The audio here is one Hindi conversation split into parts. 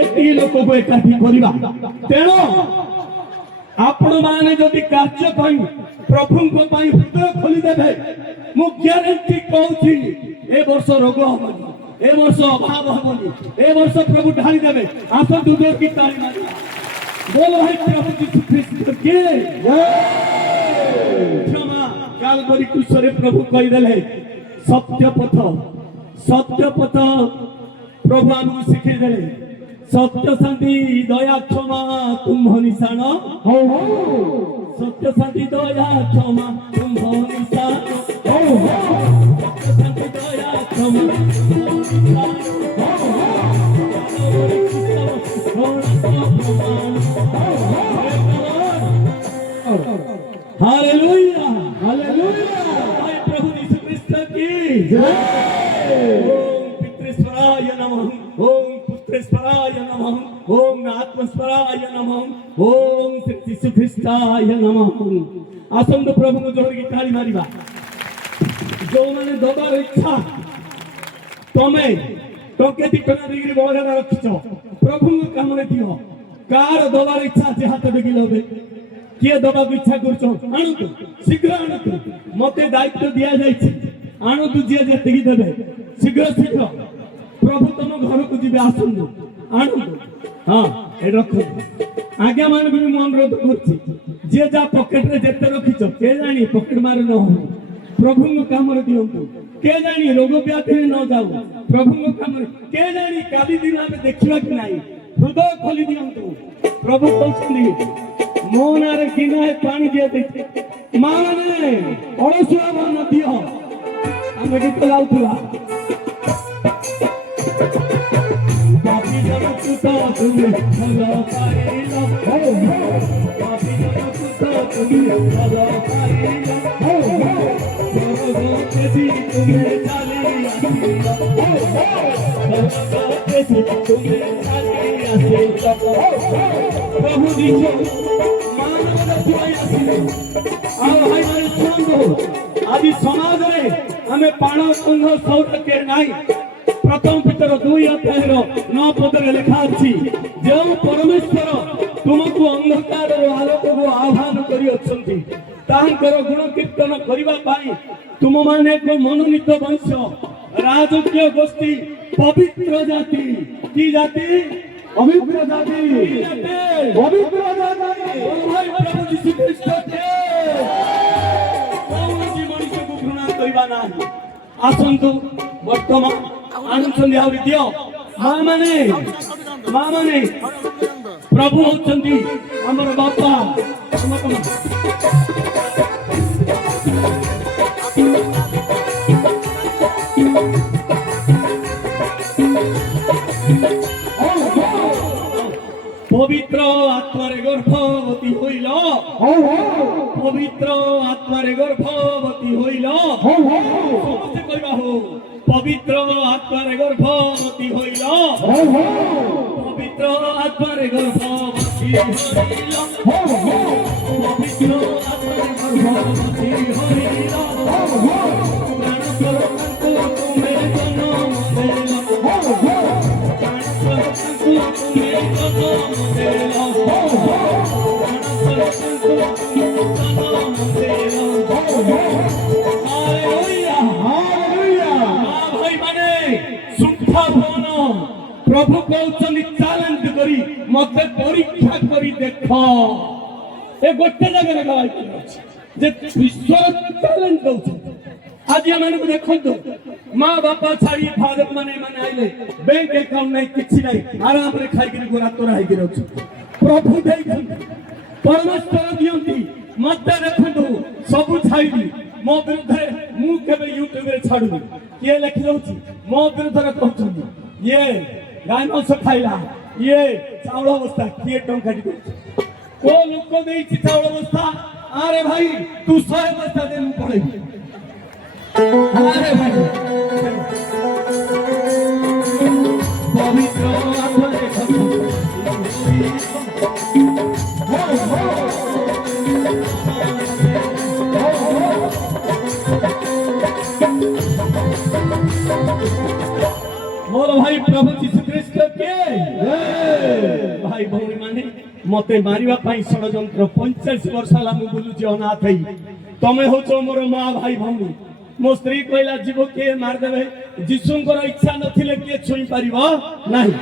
एति लोक को एकाठी करबा तेणु आपण माने जदि कार्य पई प्रभु को पई हृदय खोली देबे मु ग्यारंटी कहूची ए वर्ष रोग हबनी ए वर्ष अभाव हबनी ए वर्ष प्रभु ढाली देबे आसो दुदो की ताली मारिबा बोलो है प्रभु यीशु ख्रीस्त के क्षमा कालवरी कुशरे प्रभु कहि देले सत्य पथ प्रभु हमको शिखे देले सत्य शांति दया क्षमा तुम्भ निशान हो सत्य शांति दया क्षमा तुम्भ निशान हो सत्य शांति दया क्षमा हालेलुया हालेलुया प्रभु यीशु ख्रीस्त की जय ओम पितृस्वराय नमः ओम पुत्रेश्वराय नमः ओम आत्मस्वराय नमः ओम यीशु ख्रीस्ताय नमः आसंद प्रभु को जोर की ताली मारिबा जो माने दबार इच्छा तमे टके टिकना डिग्री बळगा रखिছো प्रभु को काम रे दियो कार दबार इच्छा जे हाथ देगी लबे किए दबा इच्छा करछो आनु तो शीघ्र आनु तो मते दायित्व दिया जायछि आनु तो जे जे तेगी देबे शीघ्र प्रभु तुम घर को जीवे आसंदु आनंद हाँ ए रखो आज्ञा मान भी मन अनुरोध करछि जे जा पॉकेट रे जेते रखिছো के जानी पॉकेट मार न हो प्रभु को काम रे दियंतु के जानी रोग व्याधि न जाऊ प्रभु को काम रे के जानी काली दिन हमें देखिबा कि नाही हृदय खोली दियंतु प्रभु कहछिनी मोन रे किना पानी दिए दे माने अळसुआ मन दियो हमें गीत गाउथुला पापी जनकुता तुमे भला पाइला पापी जनकुता तुमे भला पाइला सर्वोच्चति तुमे चाली आसीला सर्वोच्चति तुमे चाली आसीला प्रभु दीछो मानव रचना आसीला आ भाई माने सुनो आदि समाज रे हमें पाण संघ सौर के नाही प्रथम पितर 2 अध्याय 9 पद रे लिखा अछि जो परमेश्वर तुमको अंधकार रो आलोक को आह्वान करी अछंती तांकर गुण कीर्तन करिबा पाई तुम माने को मनोनीत वंश राजकीय गोष्ठी पवित्र जाति की जाति पवित्र जाति पवित्र जाति ओ भाई प्रभु यीशु ख्रीस्त के कौनसी मनुष्य को घृणा करिबा नाही आसंतु वर्तमान आनंद आउरी दियो मां माने प्रभु होचंदी हमर बापा पवित्र आत्मारे गर्भवती होइल पवित्र आत्मारे गर्भवती होइल समस्त कहबा हो पवित्र आत्मारे गर्भवती होइल पवित्र आत्मारे गर्भवती होइल पवित्र आत्मारे गर्भवती होइल प्राण स्वरूप तुमे जन्म देला प्राण स्वरूप तुमे जन्म देला प्राण स्वरूप तुमे जन्म देला प्रभु कहउछन चैलेंज करी मते परीक्षा करी देखो ए गोटे जगह गवाई जे विश्व चैलेंज दउछ आज हमन को देखंतो मां बापा छाड़ी फादर माने आइले बैंक अकाउंट नहीं किछि नहीं आराम रे खाइ के गोरा तोरा है गिरछ प्रभु देइछन परमेश्वर दियंती मते देखंतो सब छाड़ी मो विरुद्ध मु केबे यूट्यूब रे छाडू के लिखि रहउछि मो विरुद्ध रे कहउछन ये गाय मांस खाइला ये चावल अवस्था किए टंका दी को लोक देई चावल अवस्था अरे भाई तू 100 अवस्था दे मु पड़े अरे भाई पवित्र आत्मारे मोर भाई प्रभु यीशु ख्रीस्त के भाई भौणी माने मते मारिबा पाई षडयंत्र 45 वर्ष होला मु बुलुची अनाथ हई तमे होचो मोर मां भाई भौणी मो स्त्री कहला जीव के मार देबे जीशुंकर इच्छा नथिले के छुई परिबो नाही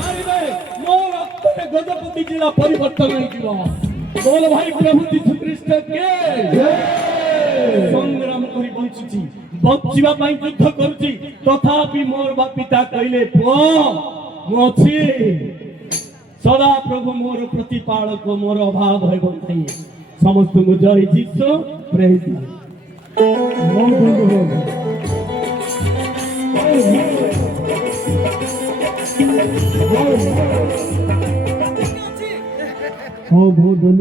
मारिबे मो रक्तरे गजपति जिला परिवर्तन होई जीव बोल भाई प्रभु यीशु ख्रीष्ट के संग्राम करी बंचुची बचिबा पाई युद्ध करूची तथापि मोर बा पिता कहले पुओ मोछि सदा प्रभु मोर प्रतिपालक मोर अभाव होइब नहीं समस्त को जय जीसु प्रेज बहुत बहुत धन्यवाद।